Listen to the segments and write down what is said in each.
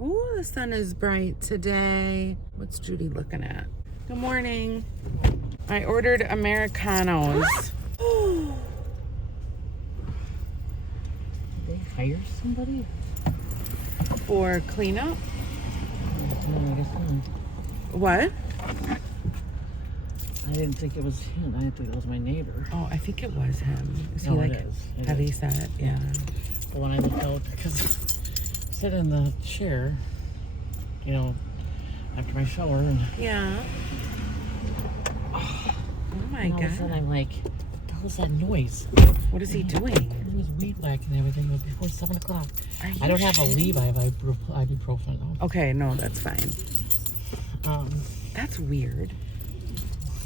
Ooh, the sun is bright today. What's Judy looking at? Good morning. I ordered Americanos. Did they hire somebody? For cleanup? No, I guess not. What? I didn't think it was him. I didn't think it was my neighbor. Oh, I think it was him. Is he No, like it is. It heavy is. set? Yeah. But when I looked out, because I sit in the chair, you know, after my shower, and Yeah. Oh my all of a sudden god. I'm like, what the hell is that noise? What is he doing? It was weed whacking and everything. It was before 7 o'clock. I don't have a shitting? leave. I have ibuprofen though. Okay, no, that's fine. That's weird.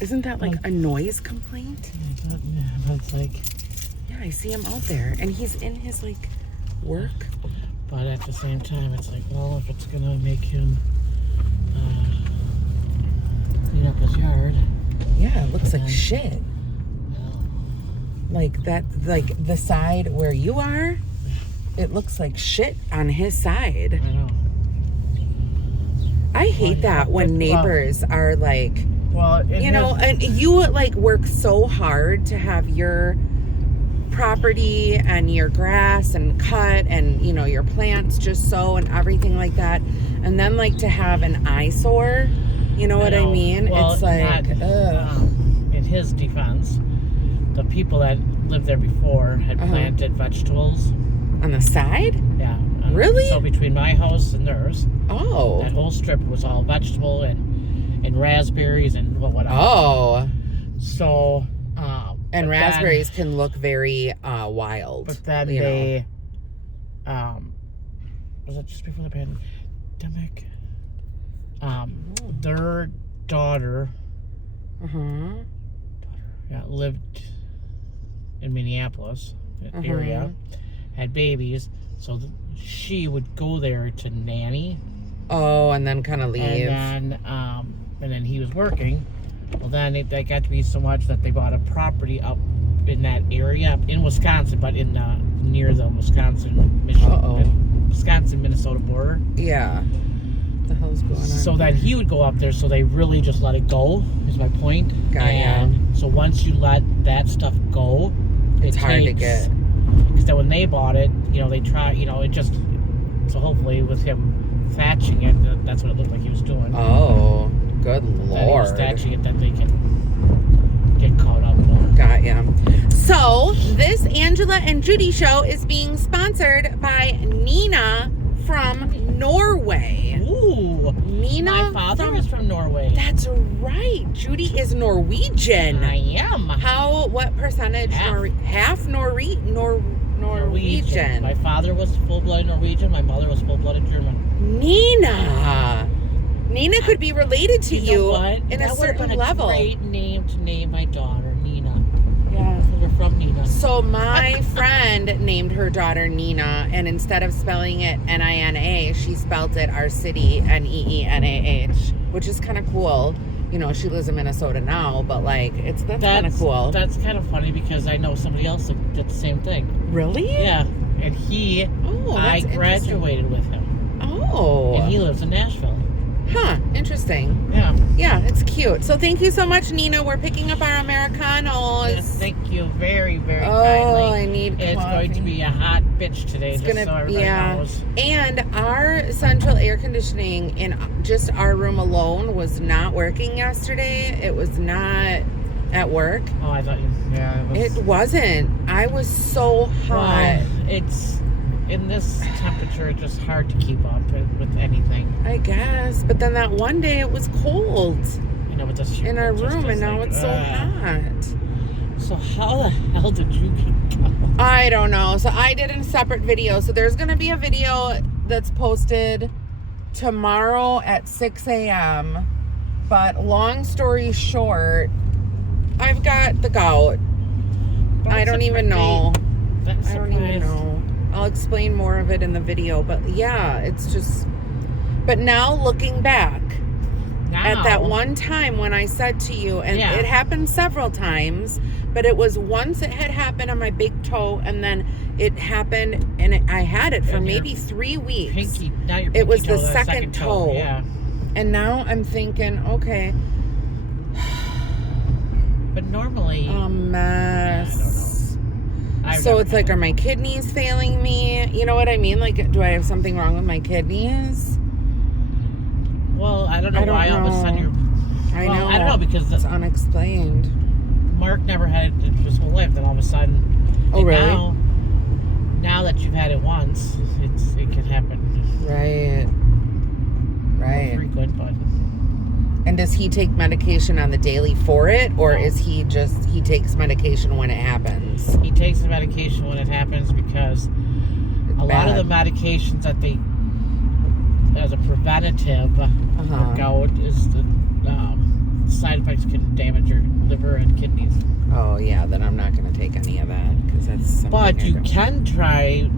Isn't that like a noise complaint? But it's like, Yeah, I see him out there, and he's in his like work. but at the same time, it's like, well, if it's gonna make him clean up his yard, Yeah, it looks like then- shit. well, Like that, like the side where you are, it looks like shit on his side. I know. I hate that when well- neighbors are like, Well, you know, and you like work so hard to have your property and your grass and cut and, you know, your plants just so and everything like that. And then like to have an eyesore, you know what I mean? Well, It's like, ugh. in his defense, the people that lived there before had planted vegetables. On the side? Yeah. Really? So between my house and theirs, Oh. that whole strip was all vegetable and raspberries and whatever. Oh. So, And but raspberries can look very wild. But then you know. they, was it just before the pandemic? Their daughter, lived in Minneapolis area, had babies, so she would go there to nanny. Oh, and then kind of leave. And then he was working. Well, then they got to be so much that they bought a property up in that area in Wisconsin, but in near the Wisconsin-Minnesota border. Yeah. What the hell's going on? So then he would go up there. So they really just let it go. Is my point. And so once you let that stuff go, it's hard to get. Because then when they bought it, you know, they try. You know, it just. So hopefully with him thatching it, that's what it looked like he was doing. Oh, good lord. That he was thatching it, that they can get caught up. Got ya. So, this Angela and Judy show is being sponsored by Neenah from Norway. Ooh. Neenah. My father is from Norway. That's right. Judy is Norwegian. I am. What percentage? Half. Norwegian. My father was full-blooded Norwegian. My mother was full-blooded German. Neenah. Neenah could be related to You know what? in a That certain would have been level. a great name to name my daughter, Neenah. Yeah. We're from Neenah. So my friend named her daughter Neenah, and instead of spelling it Nina, she spelled it our city Neenah, which is kind of cool. You know, she lives in Minnesota now, but like that's kind of cool. That's kind of funny because I know somebody else that did the same thing. Really? Yeah, and I graduated with him. Oh. And he lives in Nashville. Huh, interesting. Yeah. Yeah, it's cute. So thank you so much, Neenah. We're picking up our Americanos. Yes, thank you very, very Oh, kindly. I need It's coffee. going to be a hot bitch today, It's just gonna, so everybody knows. And our central air conditioning in just our room alone was not working yesterday. It was not at work. Oh, I thought you... Yeah, It wasn't. I was so hot. Well, it's... In this temperature, it's just hard to keep up with anything. I guess. But then that one day it was cold You know, with this in our room, and now it's so hot. So how the hell did you get going? I don't know. So I did a separate video. So there's going to be a video that's posted tomorrow at 6 a.m. But long story short, I've got the gout. I don't even know. I don't even know. I'll explain more of it in the video. But yeah, it's just... But now looking back at that one time when I said to you, and it happened several times, but it was once it had happened on my big toe, and then it happened, and I had it for And maybe 3 weeks. Pinky, not your pinky It was toe, the second toe. Yeah. And now I'm thinking, okay. But normally... A mess. I don't know. So it's like, are my kidneys failing me? You know what I mean? Like, do I have something wrong with my kidneys? Well, I don't know why all of a sudden you're... I know. I don't know, because... It's unexplained. Mark never had it his whole life, then all of a sudden... Oh, really? Now that you've had it once, it can happen. Right. Right. More frequent, but... And does he take medication on the daily for it, or No. is he takes medication when it happens? He takes the medication when it happens because a lot of the medications that they, as a preventative, work out is the side effects can damage your liver and kidneys. Oh yeah, then I'm not going to take any of that because that's something. But you can try.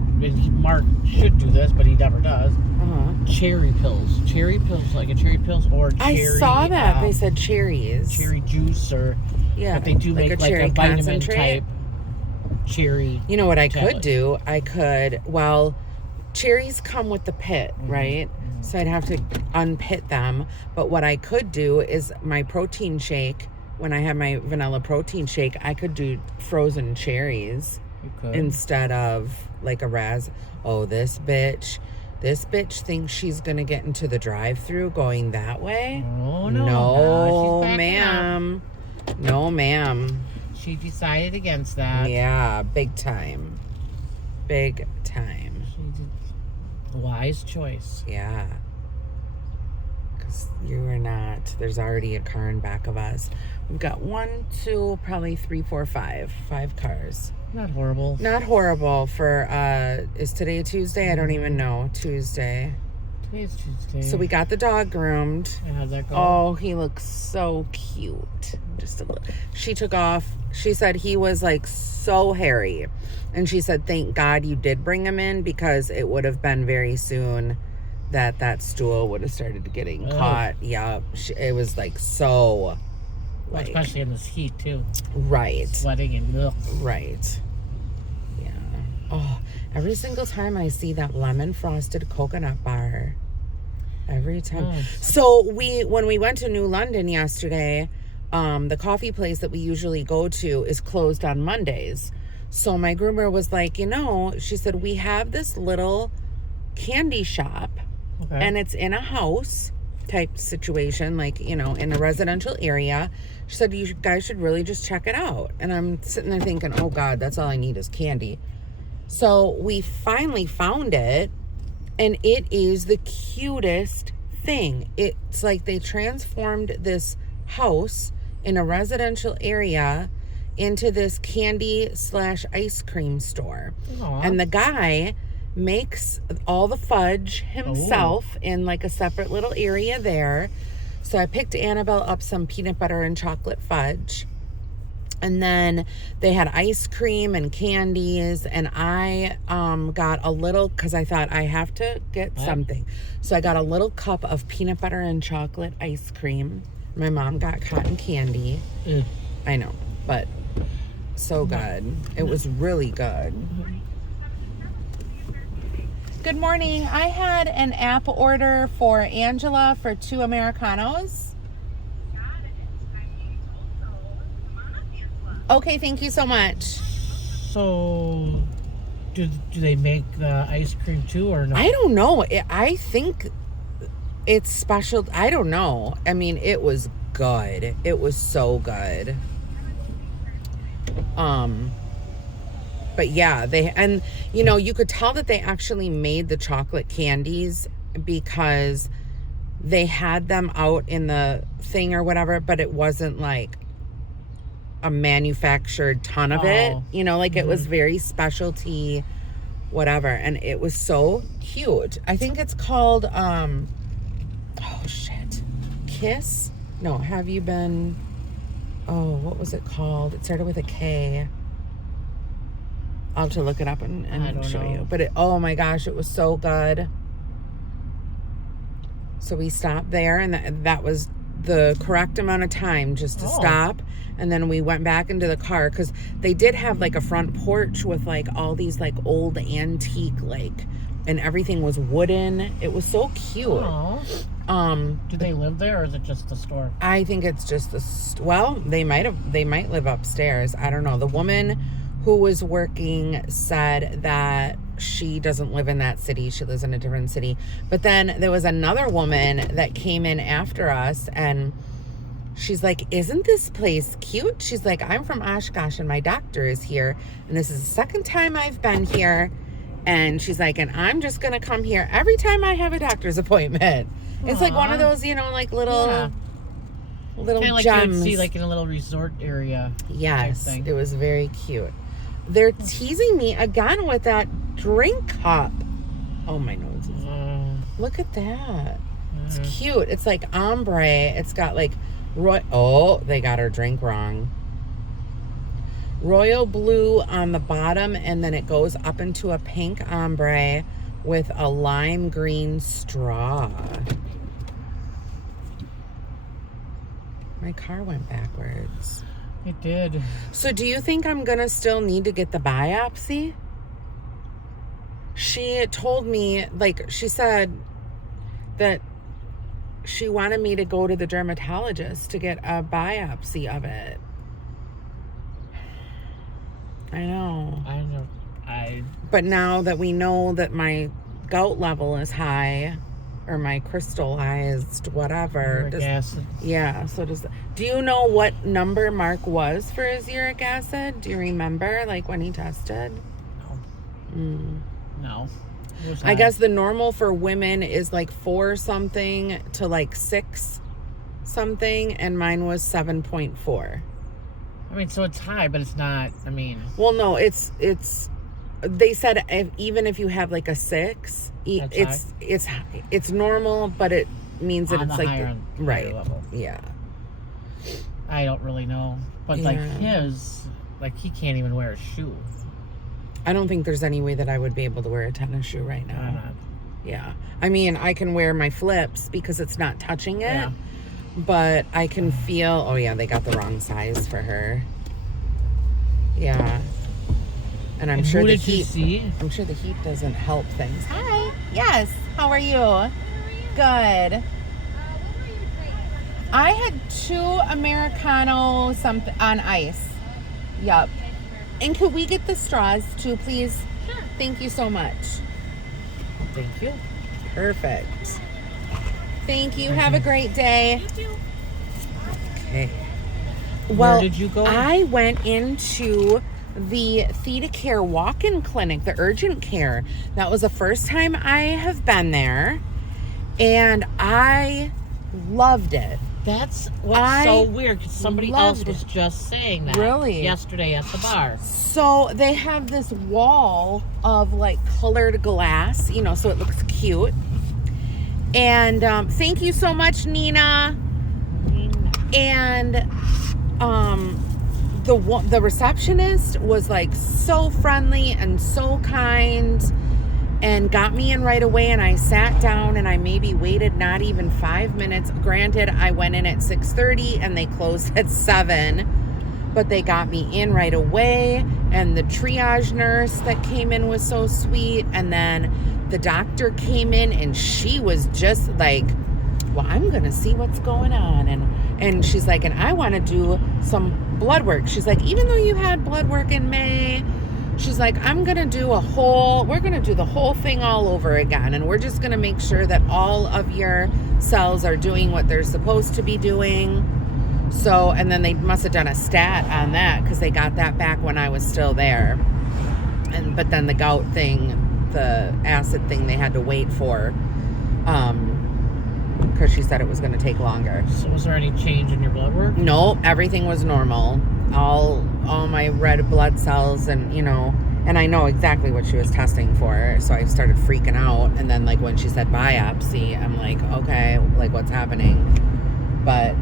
Mark should do this, but he never does. Cherry pills, like a cherry pills or cherry. I saw that they said cherries, cherry juice, or but they do make like a vitamin type cherry. You know what I could do? Well, cherries come with the pit, right? So I'd have to unpit them. But what I could do is my protein shake. When I have my vanilla protein shake, I could do frozen cherries instead of like a Oh, this bitch thinks she's gonna get into the drive-through going that way. Oh no, ma'am. No, ma'am. She decided against that. Yeah, big time. Big time. She did a wise choice. Yeah. Because you are not. There's already a car in back of us. We've got 1, 2, probably 3, 4, 5. 5 cars. Not horrible. Not horrible for, is today a Tuesday? I don't even know. Tuesday. Today's Tuesday. So we got the dog groomed. And how'd that go? Oh, he looks so cute. Just a little. She took off. She said he was like so hairy. And she said, thank God you did bring him in because it would have been very soon that stool would have started getting caught. Yep. It was like so... Well, especially in this heat, too. Right. Sweating and milk. Right. Yeah. Oh, every single time I see that lemon frosted coconut bar. Every time. Oh. So when we went to New London yesterday, the coffee place that we usually go to is closed on Mondays. So my groomer was like, she said, we have this little candy shop and it's in a house type situation, like, in a residential area. She said, you guys should really just check it out. And I'm sitting there thinking, oh God, that's all I need is candy. So we finally found it, and it is the cutest thing. It's like they transformed this house in a residential area into this candy/ice cream store. Aww. And the guy makes all the fudge himself in like a separate little area there. So I picked Annabelle up some peanut butter and chocolate fudge. And then they had ice cream and candies. And I got a little, because I thought I have to get something. So I got a little cup of peanut butter and chocolate ice cream. My mom got cotton candy. I know, but so good. It was really good. Good morning. I had an app order for Angela for 2 Americanos. Okay, thank you so much. So, do they make the ice cream too, or no? I don't know. I think it's special. I don't know. I mean, it was good. It was so good. But yeah, you could tell that they actually made the chocolate candies because they had them out in the thing or whatever, but it wasn't like a manufactured ton of it. It was very specialty, whatever. And it was so cute. I think it's called, Kiss? No, have you been, what was it called? It started with a K. I'll have to look it up and show you. But oh my gosh, it was so good. So we stopped there, and that was the correct amount of time just to stop. And then we went back into the car because they did have like a front porch with like all these like old antique like, and everything was wooden. It was so cute. Do they live there or is it just the store? I think it's just they might live upstairs. I don't know. The woman who was working said that she doesn't live in that city. She lives in a different city. But then there was another woman that came in after us and she's like, isn't this place cute? She's like, I'm from Oshkosh and my doctor is here. And this is the second time I've been here. And she's like, and I'm just going to come here every time I have a doctor's appointment. Aww. It's like one of those, like little like gems. You'd see like in a little resort area. Yes, it was very cute. They're teasing me again with that drink cup. Oh, my nose. Look at that. It's cute. It's like ombre. It's got like they got her drink wrong. Royal blue on the bottom, and then it goes up into a pink ombre with a lime green straw. My car went backwards. It did. So do you think I'm gonna still need to get the biopsy? She told me, she said that she wanted me to go to the dermatologist to get a biopsy of it. I know. But now that we know that my gout level is high, or my crystallized whatever. Do you know what number Mark was for his uric acid? Do you remember, when he tested? No. No. I guess the normal for women is 4 something to 6 something, and mine was 7.4. So it's high, but it's not, Well, no, it's they said even if you have a 6, it's normal, but it means that it's higher right level. Yeah. I don't really know, but his, he can't even wear a shoe. I don't think there's any way that I would be able to wear a tennis shoe right now. Yeah. I can wear my flips because it's not touching it. Yeah. But I can feel, they got the wrong size for her. Yeah. And I'm sure the heat. I'm sure the heat doesn't help things. Hi. Yes. How are you? Good. I had 2 Americano something on ice. Yup. And could we get the straws too, please? Sure. Thank you so much. Thank you. Perfect. Thank you. Have a great day. You too. Okay. Well, where did you go? I went into the Theta Care walk-in clinic, the urgent care. That was the first time I have been there, and I loved it. That's what's so weird, because somebody else was just saying that. Really? Yesterday at the bar. So they have this wall of colored glass, so it looks cute. And thank you so much, Neenah. And the receptionist was so friendly and so kind and got me in right away, and I sat down and I maybe waited not even 5 minutes. Granted, I went in at 6:30 and they closed at 7, but they got me in right away, and the triage nurse that came in was so sweet. And then the doctor came in and she was just well, I'm gonna see what's going on, and she's like, and I want to do some blood work. She's like, even though you had blood work in May, she's like, we're gonna do the whole thing all over again, and we're just gonna make sure that all of your cells are doing what they're supposed to be doing. So, and then they must have done a stat on that, because they got that back when I was still there. But then the gout thing, the acid thing, they had to wait for, because she said it was going to take longer. So was there any change in your blood work? No, everything was normal. All my red blood cells, and and I know exactly what she was testing for, so I started freaking out. And then when she said biopsy, I'm like, okay, what's happening? But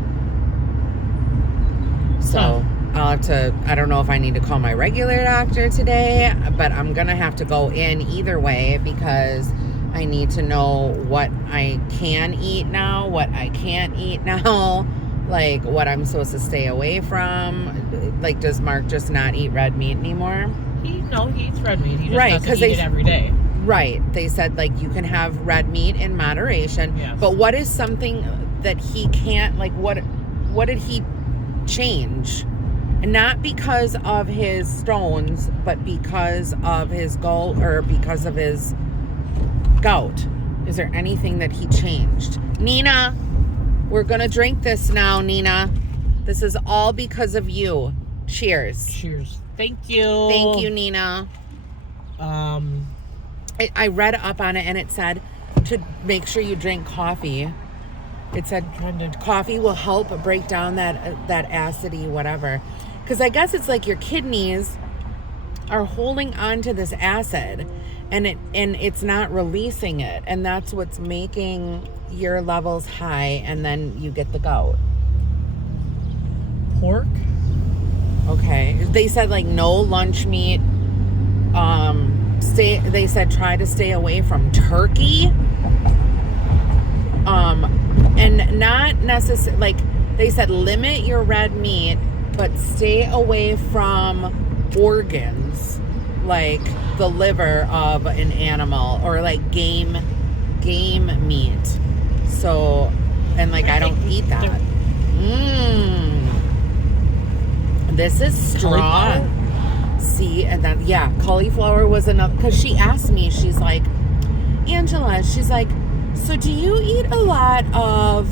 so I'll have to, I don't know if I need to call my regular doctor today, but I'm gonna have to go in either way, because I need to know what I can eat now, what I can't eat now, like what I'm supposed to stay away from. Like, does Mark just not eat red meat anymore? He eats red meat. He just doesn't eat it every day. Right. They said, like, you can have red meat in moderation. Yes. But what is something that he can't, like, what did he change? And not because of his stones, but because of his because of his gout. Is there anything that he changed? Neenah, we're going to drink this now, Neenah. This is all because of you. Cheers. Cheers. Thank you. Thank you, Neenah. I read up on it, and it said to make sure you drink coffee. It said coffee will help break down that acidity, whatever. Because I guess it's like your kidneys are holding on to this acid, and it's not releasing it, and that's what's making your levels high, and then you get the gout. Pork? Okay. They said, like, no lunch meat. They said try to stay away from turkey. And not necessarily, like, they said limit your red meat, but stay away from organs, like the liver of an animal, or like game meat. So, and like, I don't eat that. This is strong. See, and then, yeah, cauliflower was another, because she asked me, she's like, Angela, she's like, so do you eat a lot of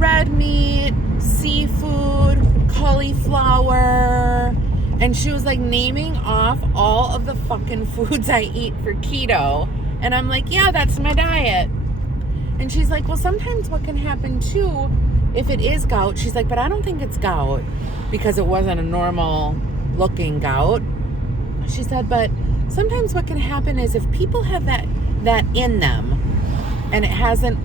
red meat, seafood, cauliflower? And she was like naming off all of the fucking foods I eat for keto. And I'm like, yeah, that's my diet. And she's like, well, sometimes what can happen too, if it is gout, she's like, but I don't think it's gout, because it wasn't a normal looking gout. She said, but sometimes what can happen is if people have that in them and it hasn't,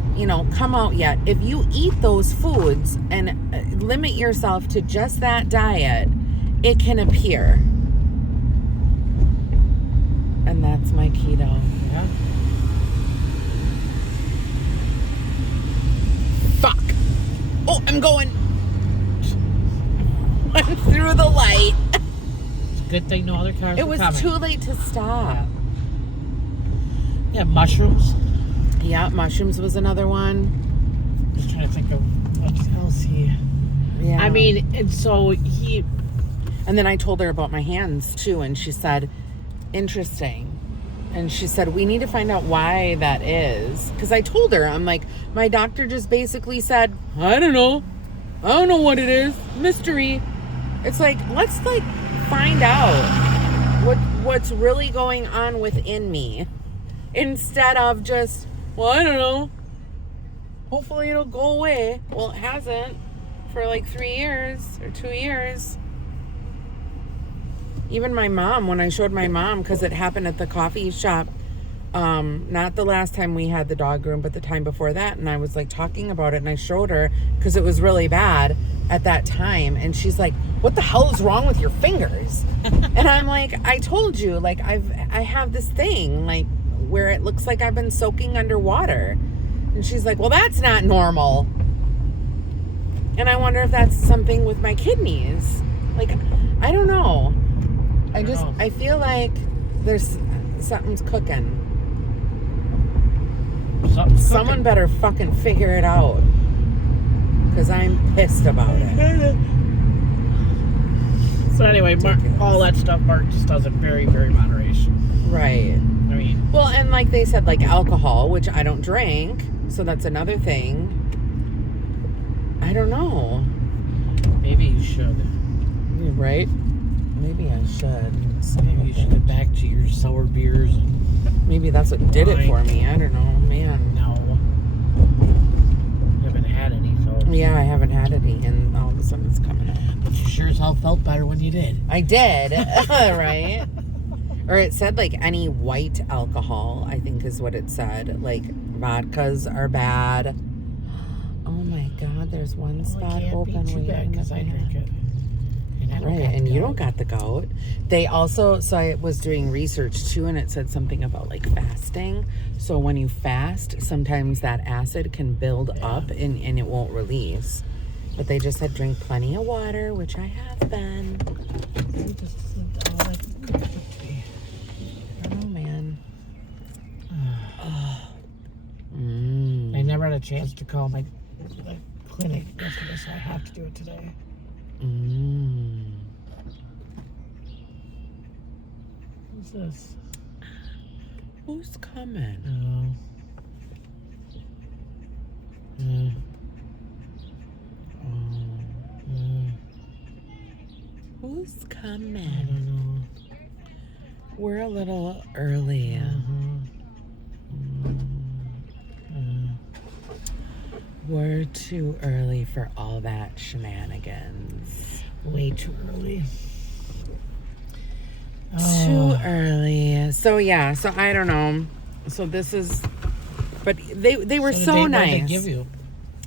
come out yet, if you eat those foods and limit yourself to just that diet, it can appear. And that's my keto. Yeah. Fuck. Oh, I'm going through the light. Good thing no other cars It was coming. too late to stop. Yeah, mushrooms. Yeah, mushrooms was another one. Just trying to think of what else he... Yeah. I mean, and so he... And then I told her about my hands, too, and she said, interesting. And she said, we need to find out why that is. Because I told her, I'm like, my doctor just basically said, I don't know what it is. Mystery. It's like, let's, like, find out what's really going on within me, instead of just, well, I don't know, hopefully it'll go away. Well, it hasn't for like 3 years or 2 years. Even my mom, when I showed my mom, because it happened at the coffee shop, not the last time we had the dog room, but the time before that, and I was like talking about it, and I showed her because it was really bad at that time, and she's like, what the hell is wrong with your fingers? And I'm like, I told you, like, I have this thing, like, where it looks like I've been soaking underwater. And she's like, well, that's not normal. And I wonder if that's something with my kidneys. Like, I don't know. I feel like there's something's cooking. Someone better fucking figure it out, because I'm pissed about it. So anyway, all that stuff Mark just does in very, very moderation. Right. I mean... Well, and like they said, like alcohol, which I don't drink, so that's another thing. I don't know. Maybe you should. Right? Maybe I should. Maybe you should get back to your sour beers. Maybe that's what did it for me. I don't know, man. No. You haven't had any, so... Yeah, I haven't had any, and all of a sudden it's coming up. But you sure as hell felt better when you did. I did. Right? Or it said, like, any white alcohol, I think is what it said. Like, vodkas are bad. Oh, my God. There's one spot open. Well, I can't beat you back because I drink it. Right, and you don't got the gout. They also, so I was doing research too, and it said something about like fasting. So when you fast, sometimes that acid can build up and it won't release. But they just said drink plenty of water, which I have been. Oh, man. I never had a chance to call my clinic yesterday, so I have to do it today. Who's this? Who's coming? Who's coming? I don't know. We're a little early. We're too early for all that shenanigans. Way too early. Too early. So yeah, so I don't know. So this is, but they were so nice. What did they give you?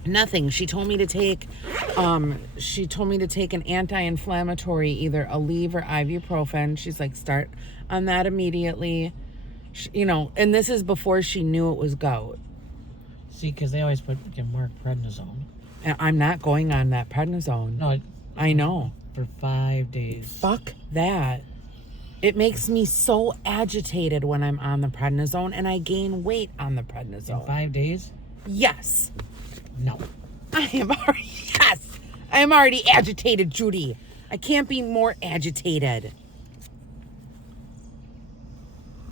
Nothing. She told me to take an anti-inflammatory, either Aleve or ibuprofen. She's like, start on that immediately. And this is before she knew it was gout. See, because they always give Mark prednisone. And I'm not going on that prednisone. No, I know. For 5 days. Fuck that. It makes me so agitated when I'm on the prednisone, and I gain weight on the prednisone. In 5 days? Yes. No. I am already agitated, Judy. I can't be more agitated.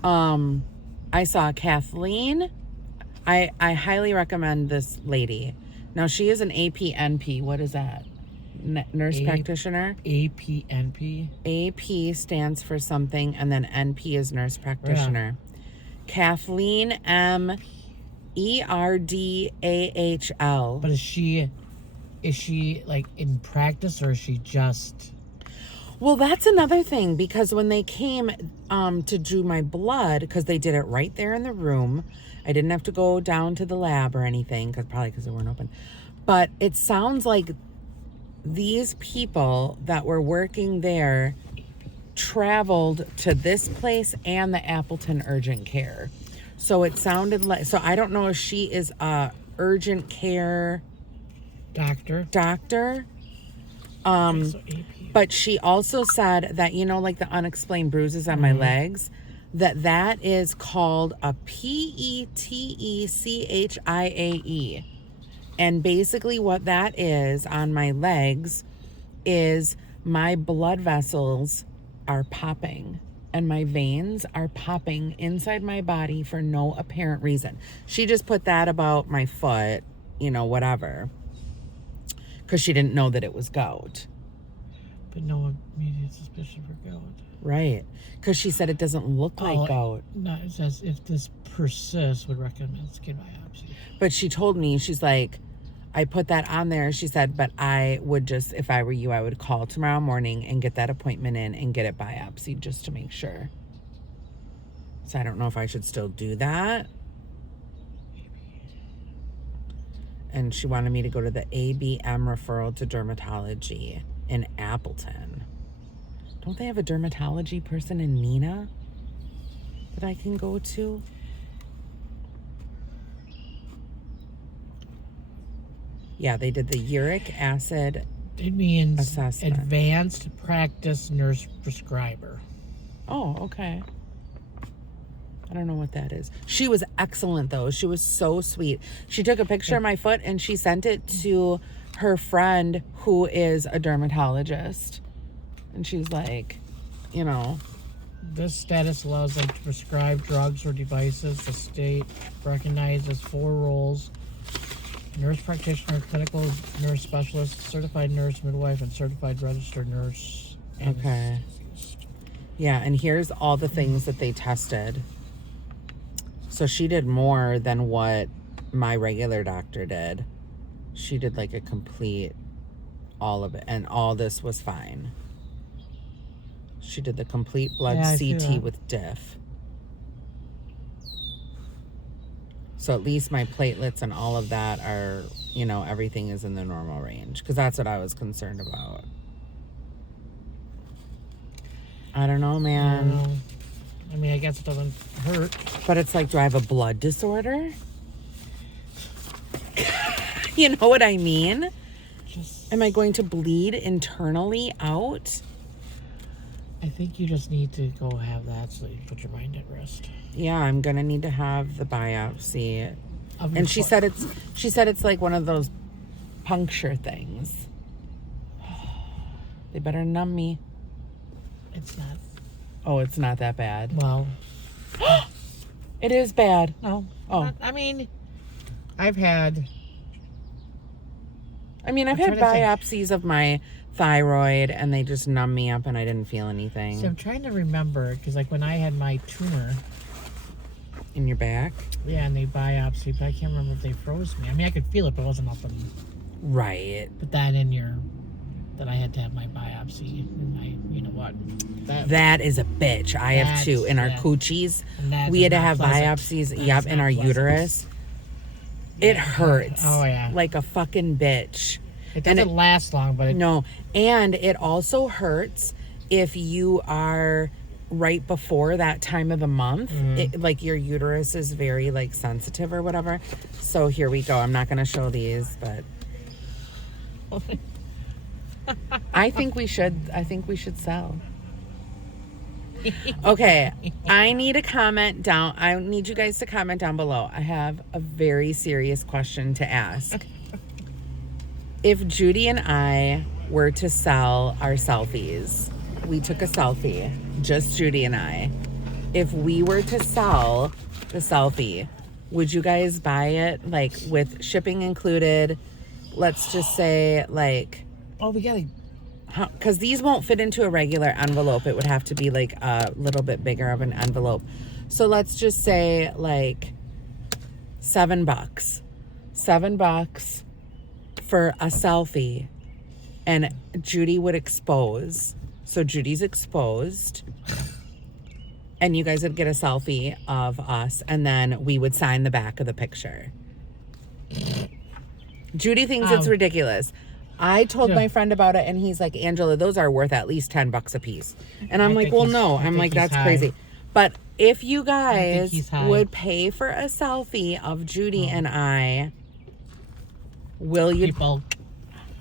I saw Kathleen. I highly recommend this lady. Now, she is an APNP. What is that? Nurse practitioner? APNP? AP stands for something, and then NP is nurse practitioner. Yeah. Kathleen M. ERDAHL. But is she like in practice, or is she just... Well, that's another thing, because when they came to do my blood, because they did it right there in the room, I didn't have to go down to the lab or anything, probably because they weren't open. But it sounds like these people that were working there traveled to this place and the Appleton Urgent Care. So it sounded like, so I don't know if she is a urgent care doctor. But she also said that, like the unexplained bruises on my legs, that is called a PETECHIAE. And basically what that is on my legs is my blood vessels are popping and my veins are popping inside my body for no apparent reason. She just put that about my foot, whatever, because she didn't know that it was gout. But no immediate suspicion for gout. Right. Because she said it doesn't look like gout. No, it says if this persists, would recommend skin biopsy. But she told me, she's like, I put that on there. She said, but I would just, if I were you, I would call tomorrow morning and get that appointment in and get it biopsied just to make sure. So I don't know if I should still do that. And she wanted me to go to the ABM referral to dermatology in Appleton. Don't they have a dermatology person in Neenah that I can go to? Yeah, they did the uric acid. It means assessment. Advanced practice nurse prescriber. Oh, okay. I don't know what that is. She was excellent, though. She was so sweet. She took a picture of my foot and she sent it to her friend who is a dermatologist. And she's like, This status allows them to prescribe drugs or devices. The state recognizes 4 roles: nurse practitioner, clinical nurse specialist, certified nurse midwife, and certified registered nurse. Okay. Yeah, and here's all the things that they tested. So she did more than what my regular doctor did. She did like a complete, all of it, and all this was fine. She did the complete blood CT with diff. So at least my platelets and all of that are, everything is in the normal range. Because that's what I was concerned about. I don't know, man. I mean, I guess it doesn't hurt. But it's like, do I have a blood disorder? You know what I mean? Am I going to bleed internally out? I think you just need to go have that so you put your mind at rest. Yeah, I'm gonna need to have the biopsy. And she said it's like one of those puncture things. They better numb me. It's not. Oh, it's not that bad. Well, it is bad. No. Oh. I mean, I've had biopsies of my thyroid, and they just numb me up, and I didn't feel anything. So I'm trying to remember, because like when I had my tumor in your back, yeah, and they biopsied, but I can't remember if they froze me. I mean, I could feel it, but it wasn't nothing. Right. But that I had to have my biopsy, and you know what? That is a bitch. I have two in our coochies. We had to have biopsies. Yep, in our uterus. It hurts. Oh yeah, like a fucking bitch. It doesn't last long, but no, and it also hurts if you are right before that time of the month. Like your uterus is very like sensitive or whatever. So here we go. I'm not going to show these, but I think we should sell. Okay, I need you guys to comment down below. I have a very serious question to ask. If Judy and I were to sell our selfies, we took a selfie, just Judy and I. If we were to sell the selfie, would you guys buy it, like, with shipping included? Let's just say, like... Oh, we gotta... Because these won't fit into a regular envelope. It would have to be, like, a little bit bigger of an envelope. So let's just say, like, $7. $7 for a selfie. And Judy would expose. So Judy's exposed. And you guys would get a selfie of us. And then we would sign the back of the picture. Judy thinks it's ridiculous. I told my friend about it, and he's like, Angela, those are worth at least $10 a piece. And I'm like, well, no. I'm like, that's crazy. But if you guys would pay for a selfie of Judy and I, will you?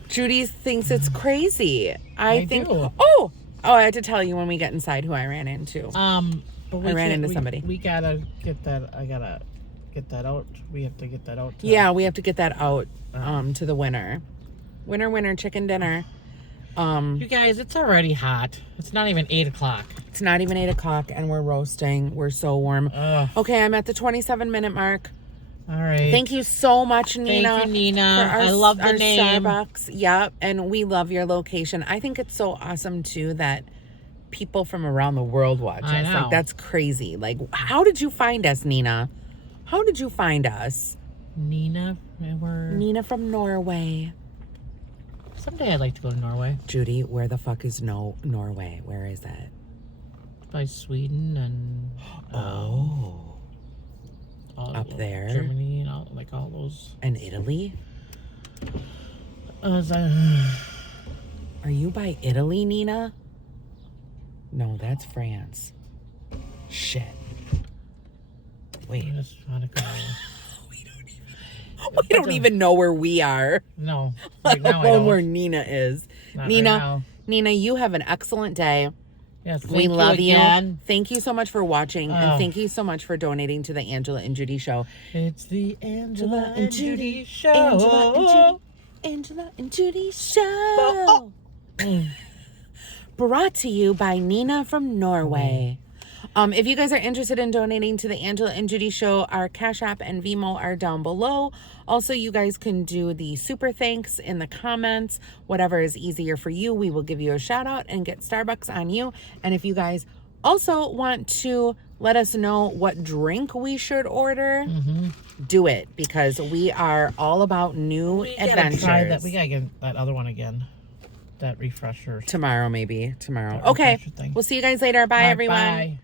Judy thinks it's crazy. I think. Do. Oh, I had to tell you when we get inside who I ran into. I ran into somebody. We gotta get that. I gotta get that out. We have to get that out. Yeah, we have to get that out to the winner. Winner, chicken dinner. You guys, it's already hot. It's not even 8 o'clock. It's not even 8 o'clock, and we're roasting. We're so warm. Okay, I'm at the 27-minute mark. All right. Thank you so much, Neenah. Thank you, Neenah. I love the name. Starbucks. Yep, and we love your location. I think it's so awesome, too, that people from around the world watch us. Know. Like, that's crazy. Like, how did you find us, Neenah? How did you find us? Neenah from Norway. Someday I'd like to go to Norway. Judy, where the fuck is Norway? Where is that? By Sweden and... up there? Germany and all those... And Italy? Are you by Italy, Neenah? No, that's France. Shit. Wait. I just want to go... We don't even know where we are. No. Let alone where Neenah is. Not Neenah, Neenah, you have an excellent day. Yes, we love you. Again. Thank you so much for watching, and thank you so much for donating to the Angela and Judy Show. It's the Angela and Judy Show. Angela and Judy Show. Brought to you by Neenah from Norway. If you guys are interested in donating to the Angela and Judy Show, our Cash App and Venmo are down below. Also, you guys can do the super thanks in the comments. Whatever is easier for you, we will give you a shout out and get Starbucks on you. And if you guys also want to let us know what drink we should order, do it, because we are all about new adventures. We gotta get that other one again. That refresher. Tomorrow, maybe. Tomorrow. Okay. We'll see you guys later. Bye, everyone. Bye.